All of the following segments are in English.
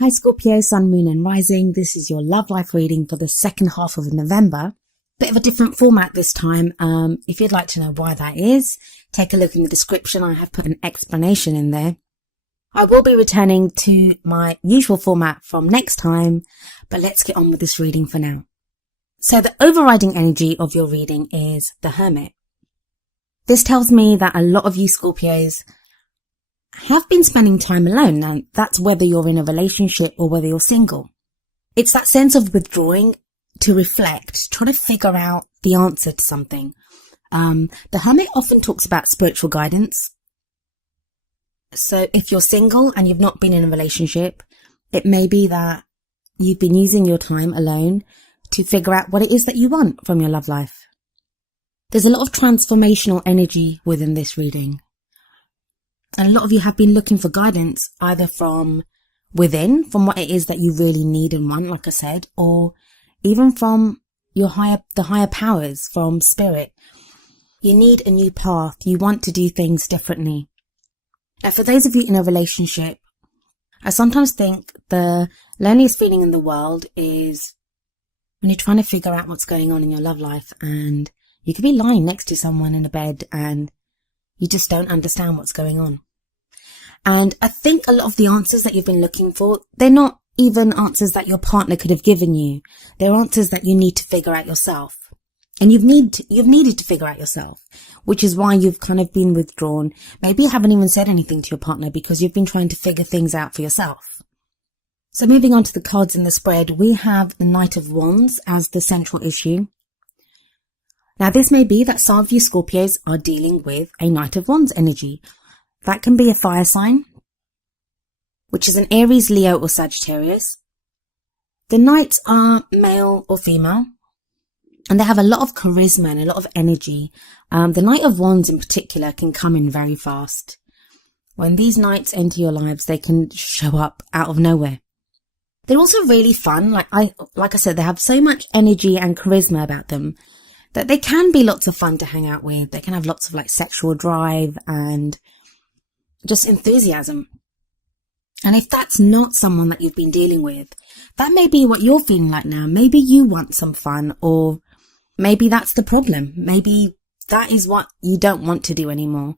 Hi Scorpio, Sun, Moon and Rising. This is your love life reading for the second half of November. Bit of a different format this time. If you'd like to know why that is, take a look in the description. I have put an explanation in there. I will be returning to my usual format from next time, but let's get on with this reading for now. So the overriding energy of your reading is the Hermit. This tells me that a lot of you Scorpios have been spending time alone. Now, that's whether you're in a relationship or whether you're single. It's that sense of withdrawing to reflect, try to figure out the answer to something. The Hermit often talks about spiritual guidance. So if you're single and you've not been in a relationship, it may be that you've been using your time alone to figure out what it is that you want from your love life. There's a lot of transformational energy within this reading. And a lot of you have been looking for guidance either from within, from what it is that you really need and want, like I said, or even from the higher powers, from spirit. You need a new path. You want to do things differently. Now, for those of you in a relationship, I sometimes think the loneliest feeling in the world is when you're trying to figure out what's going on in your love life, and you could be lying next to someone in a bed and you just don't understand what's going on. And I think a lot of the answers that you've been looking for, they're not even answers that your partner could have given you. They're answers that you need to figure out yourself. And you've needed to figure out yourself, which is why you've kind of been withdrawn. Maybe you haven't even said anything to your partner because you've been trying to figure things out for yourself. So moving on to the cards in the spread, we have the Knight of Wands as the central issue. Now, this may be that some of you Scorpios are dealing with a Knight of Wands energy. That can be a fire sign, which is an Aries, Leo or Sagittarius. The Knights are male or female, and they have a lot of charisma and a lot of energy. The Knight of Wands in particular can come in very fast. When these Knights enter your lives, they can show up out of nowhere. They're also really fun. Like I said, they have so much energy and charisma about them that they can be lots of fun to hang out with. They can have lots of sexual drive and just enthusiasm. And if that's not someone that you've been dealing with, that may be what you're feeling like now. Maybe you want some fun, or maybe that's the problem. Maybe that is what you don't want to do anymore.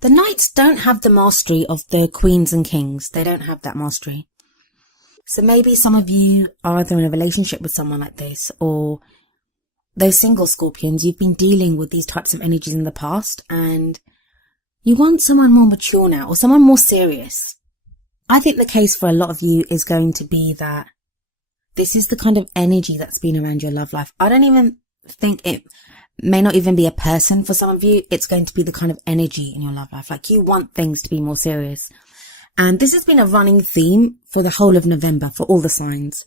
The Knights don't have the mastery of the Queens and Kings. They don't have that mastery. So maybe some of you are either in a relationship with someone like this, or those single Scorpions, you've been dealing with these types of energies in the past and you want someone more mature now, or someone more serious. I think the case for a lot of you is going to be that this is the kind of energy that's been around your love life. I don't even think it may not even be a person for some of you. It's going to be the kind of energy in your love life. Like you want things to be more serious. And this has been a running theme for the whole of November for all the signs.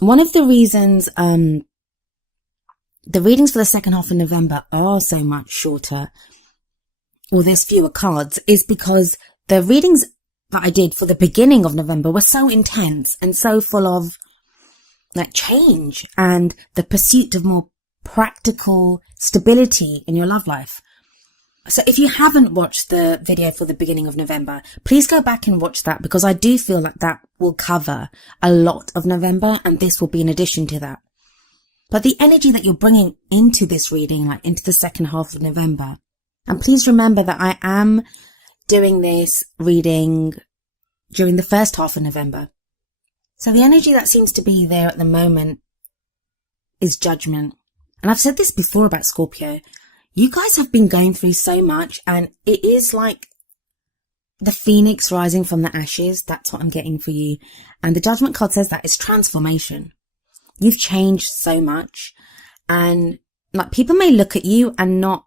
One of the reasons the readings for the second half of November are so much shorter, or there's fewer cards, is because the readings that I did for the beginning of November were so intense and so full of change and the pursuit of more practical stability in your love life. So if you haven't watched the video for the beginning of November, please go back and watch that, because I do feel like that will cover a lot of November and this will be in addition to that. But the energy that you're bringing into this reading, into the second half of November, and please remember that I am doing this reading during the first half of November. So the energy that seems to be there at the moment is judgment. And I've said this before about Scorpio. You guys have been going through so much, and it is like the phoenix rising from the ashes. That's what I'm getting for you. And the judgment card says that it's transformation. You've changed so much, and people may look at you and not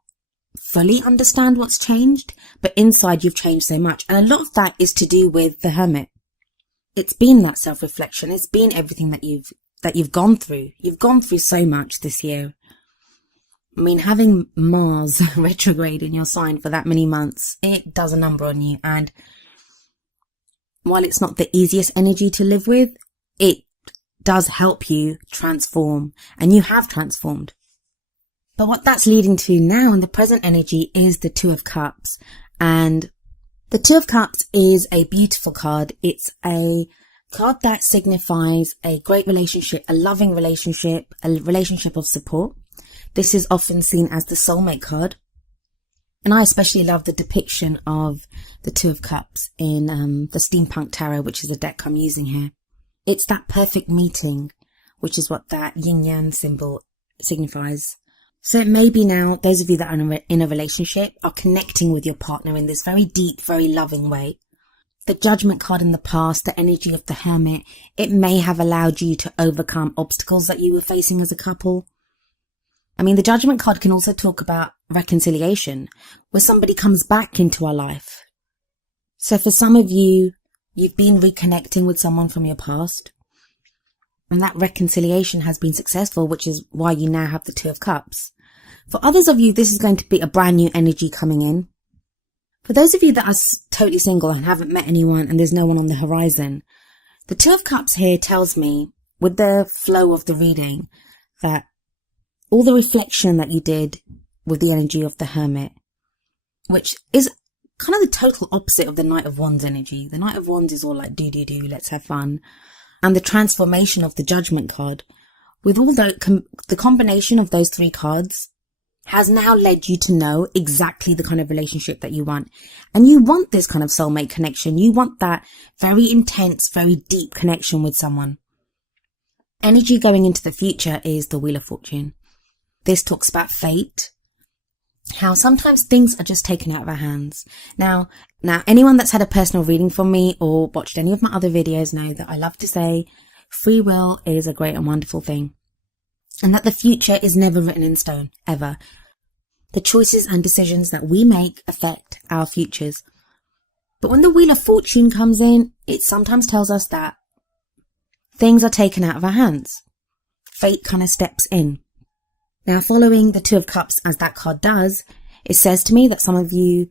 fully understand what's changed, but inside you've changed so much. And a lot of that is to do with the Hermit. It's been that self-reflection. It's been everything that you've gone through. You've gone through so much this year. I mean, having Mars retrograde in your sign for that many months, it does a number on you. And while it's not the easiest energy to live with, it does help you transform, and you have transformed. But what that's leading to now in the present energy is the Two of Cups. And The Two of Cups is a beautiful card. It's a card that signifies a great relationship, a loving relationship, a relationship of support. This is often seen as the soulmate card. And I especially love the depiction of the Two of Cups in the Steampunk Tarot, which is the deck I'm using here. It's that perfect meeting, which is what that yin-yang symbol signifies. So it may be now, those of you that are in a relationship are connecting with your partner in this very deep, very loving way. The Judgment card in the past, the energy of the Hermit, it may have allowed you to overcome obstacles that you were facing as a couple. I mean, the Judgment card can also talk about reconciliation, where somebody comes back into our life. So for some of you, you've been reconnecting with someone from your past, and that reconciliation has been successful, which is why you now have the Two of Cups. For others of you, this is going to be a brand new energy coming in. For those of you that are totally single and haven't met anyone and there's no one on the horizon, the Two of Cups here tells me, with the flow of the reading, that all the reflection that you did with the energy of the Hermit, which is kind of the total opposite of the Knight of Wands energy. The Knight of Wands is all like do, let's have fun. And the transformation of the Judgment card, with all the combination of those three cards, has now led you to know exactly the kind of relationship that you want. And you want this kind of soulmate connection. You want that very intense, very deep connection with someone. Energy going into the future is the Wheel of Fortune. This talks about fate, how sometimes things are just taken out of our hands. Now, anyone that's had a personal reading from me or watched any of my other videos know that I love to say free will is a great and wonderful thing, and that the future is never written in stone, ever. The choices and decisions that we make affect our futures. But when the Wheel of Fortune comes in, it sometimes tells us that things are taken out of our hands. Fate kind of steps in. Now, following the Two of Cups, as that card does, it says to me that some of you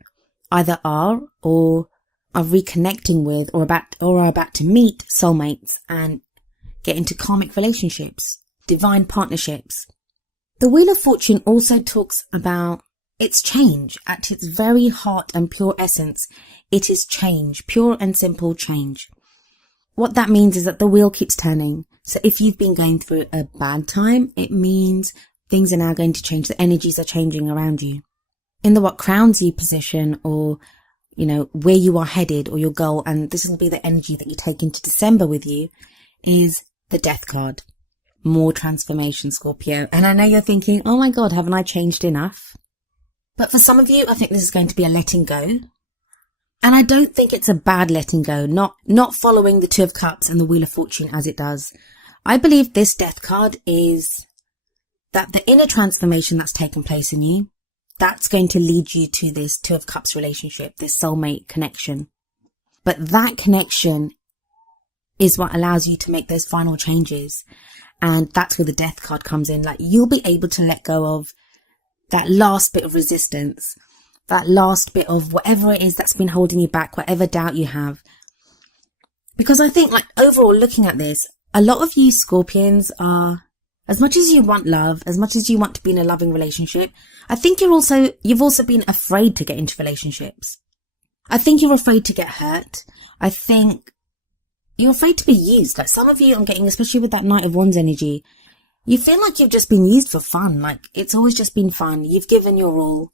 either are or are reconnecting with or are about to meet soulmates and get into karmic relationships, divine partnerships. The Wheel of Fortune also talks about its change. At its very heart and pure essence, it is change, pure and simple change. What that means is that the wheel keeps turning. So if you've been going through a bad time, it means things are now going to change. The energies are changing around you. In the what crowns you position, or, where you are headed or your goal, and this will be the energy that you take into December with you, is the Death card. More transformation, Scorpio. And I know you're thinking, oh my God, haven't I changed enough? But for some of you, I think this is going to be a letting go. And I don't think it's a bad letting go, not following the Two of Cups and the Wheel of Fortune as it does. I believe this Death card is that the inner transformation that's taken place in you, that's going to lead you to this Two of Cups relationship, this soulmate connection. But that connection is what allows you to make those final changes. And that's where the Death card comes in. Like, you'll be able to let go of that last bit of resistance, that last bit of whatever it is that's been holding you back, whatever doubt you have. Because I think, overall, looking at this, a lot of you Scorpions are, as much as you want love, as much as you want to be in a loving relationship, I think you've also been afraid to get into relationships. I think you're afraid to get hurt. I think you're afraid to be used. Like, some of you, I'm getting, especially with that Knight of Wands energy, you feel like you've just been used for fun. Like, it's always just been fun. You've given your all.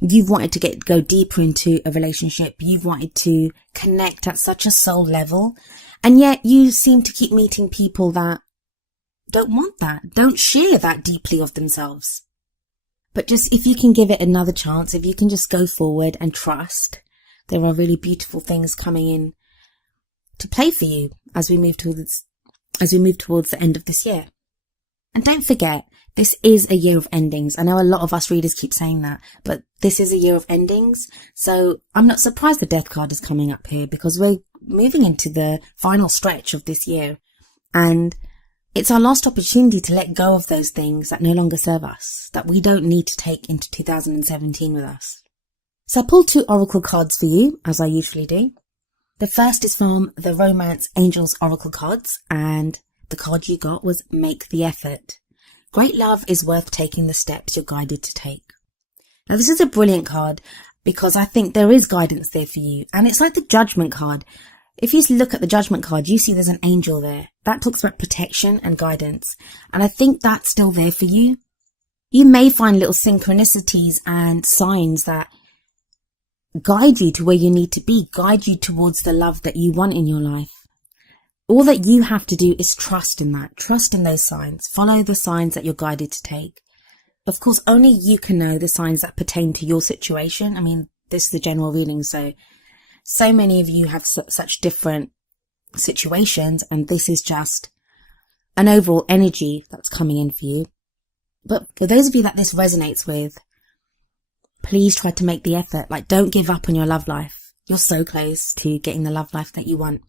You've wanted to go deeper into a relationship. You've wanted to connect at such a soul level. And yet you seem to keep meeting people that don't want that, don't share that deeply of themselves. But just, if you can give it another chance, if you can just go forward and trust, there are really beautiful things coming in to play for you as we move towards the end of this year. And don't forget, this is a year of endings. I know a lot of us readers keep saying that, but this is a year of endings. So I'm not surprised the Death card is coming up here, because we're moving into the final stretch of this year. And it's our last opportunity to let go of those things that no longer serve us, that we don't need to take into 2017 with us. So I pulled 2 oracle cards for you, as I usually do. The first is from the Romance Angels Oracle cards, and the card you got was Make the Effort. Great love is worth taking the steps you're guided to take. Now, this is a brilliant card. because I think there is guidance there for you. And it's like the Judgment card. If you look at the Judgment card, you see there's an angel there. That talks about protection and guidance. And I think that's still there for you. You may find little synchronicities and signs that guide you to where you need to be, guide you towards the love that you want in your life. All that you have to do is trust in that. Trust in those signs. Follow the signs that you're guided to take. Of course, only you can know the signs that pertain to your situation. I mean, this is the general reading, so many of you have such different situations, and this is just an overall energy that's coming in for you. But for those of you that this resonates with, please try to make the effort. Like, don't give up on your love life. You're so close to getting the love life that you want.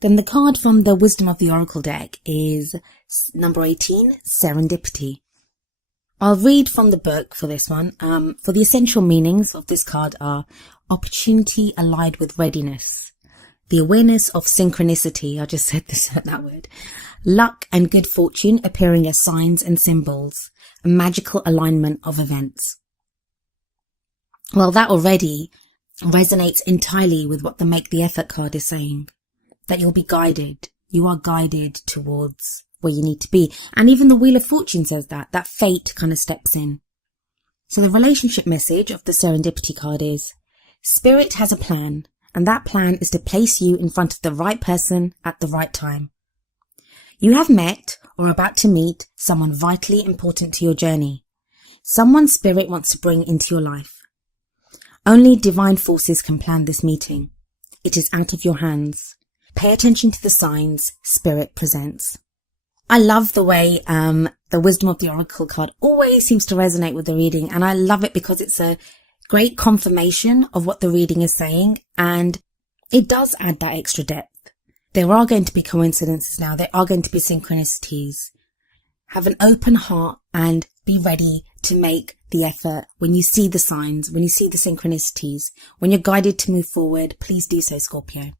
Then the card from the Wisdom of the Oracle deck is number 18, Serendipity. I'll read from the book for this one. For the essential meanings of this card are opportunity allied with readiness, the awareness of synchronicity, I just said that word, luck and good fortune appearing as signs and symbols, a magical alignment of events. Well, that already resonates entirely with what the Make the Effort card is saying, that you'll be guided. You are guided towards where you need to be. And even the Wheel of Fortune says that fate kind of steps in. So the relationship message of the Serendipity card is, Spirit has a plan, and that plan is to place you in front of the right person at the right time. You have met or are about to meet someone vitally important to your journey. Someone Spirit wants to bring into your life. Only divine forces can plan this meeting. It is out of your hands. Pay attention to the signs Spirit presents. I love the way the Wisdom of the Oracle card always seems to resonate with the reading, and I love it because it's a great confirmation of what the reading is saying, and it does add that extra depth. There are going to be coincidences now. There are going to be synchronicities. Have an open heart and be ready to make the effort when you see the signs, when you see the synchronicities, when you're guided to move forward. Please do so, Scorpio.